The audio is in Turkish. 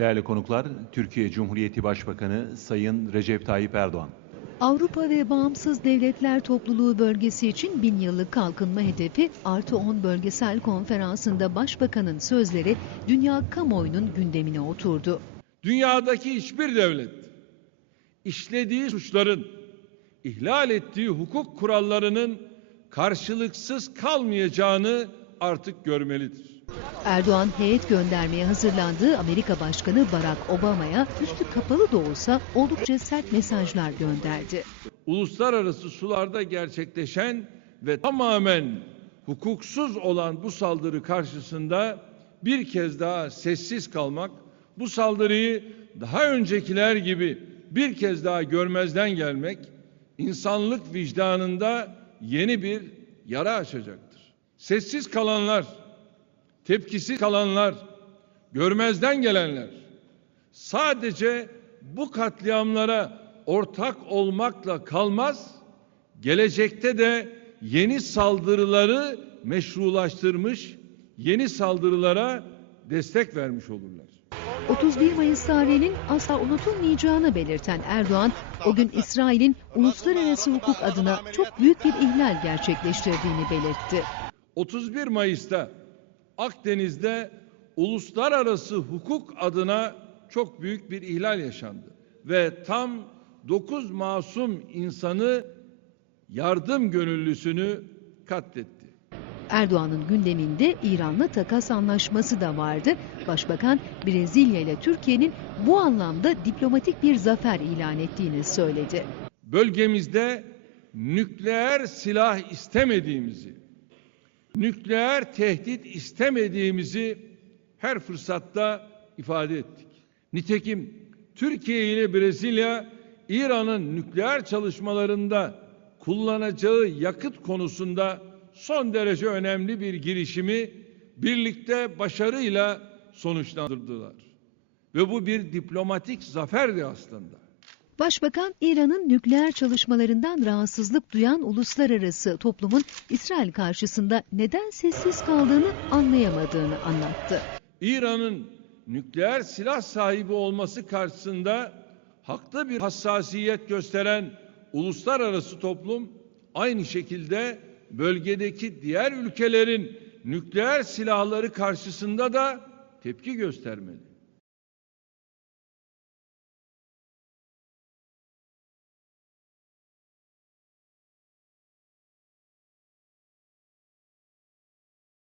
Değerli konuklar, Türkiye Cumhuriyeti Başbakanı Sayın Recep Tayyip Erdoğan. Avrupa ve Bağımsız Devletler Topluluğu bölgesi için bin yıllık kalkınma hedefi artı 10 bölgesel konferansında başbakanın sözleri dünya kamuoyunun gündemine oturdu. Dünyadaki hiçbir devlet işlediği suçların ihlal ettiği hukuk kurallarının karşılıksız kalmayacağını artık görmelidir. Erdoğan heyet göndermeye hazırlandığı Amerika Başkanı Barack Obama'ya üstü kapalı da olsa oldukça sert mesajlar gönderdi. Uluslararası sularda gerçekleşen ve tamamen hukuksuz olan bu saldırı karşısında bir kez daha sessiz kalmak, bu saldırıyı daha öncekiler gibi bir kez daha görmezden gelmek, insanlık vicdanında yeni bir yara açacaktır. Sessiz kalanlar, tepkisiz kalanlar, görmezden gelenler sadece bu katliamlara ortak olmakla kalmaz, gelecekte de yeni saldırıları meşrulaştırmış, yeni saldırılara destek vermiş olurlar. 31 Mayıs tarihinin asla unutulmayacağını belirten Erdoğan, o gün İsrail'in uluslararası hukuk adına çok büyük bir ihlal gerçekleştirdiğini belirtti. 31 Mayıs'ta Akdeniz'de uluslararası hukuk adına çok büyük bir ihlal yaşandı ve tam 9 masum insanı yardım gönüllüsünü katletti. Erdoğan'ın gündeminde İran'la takas anlaşması da vardı. Başbakan Brezilya ile Türkiye'nin bu anlamda diplomatik bir zafer ilan ettiğini söyledi. Bölgemizde nükleer silah istemediğimizi, nükleer tehdit istemediğimizi her fırsatta ifade ettik. Nitekim Türkiye ile Brezilya İran'ın nükleer çalışmalarında kullanacağı yakıt konusunda son derece önemli bir girişimi birlikte başarıyla sonuçlandırdılar. Ve bu bir diplomatik zaferdi aslında. Başbakan İran'ın nükleer çalışmalarından rahatsızlık duyan uluslararası toplumun İsrail karşısında neden sessiz kaldığını anlayamadığını anlattı. İran'ın nükleer silah sahibi olması karşısında haklı bir hassasiyet gösteren uluslararası toplum aynı şekilde bölgedeki diğer ülkelerin nükleer silahları karşısında da tepki göstermeli.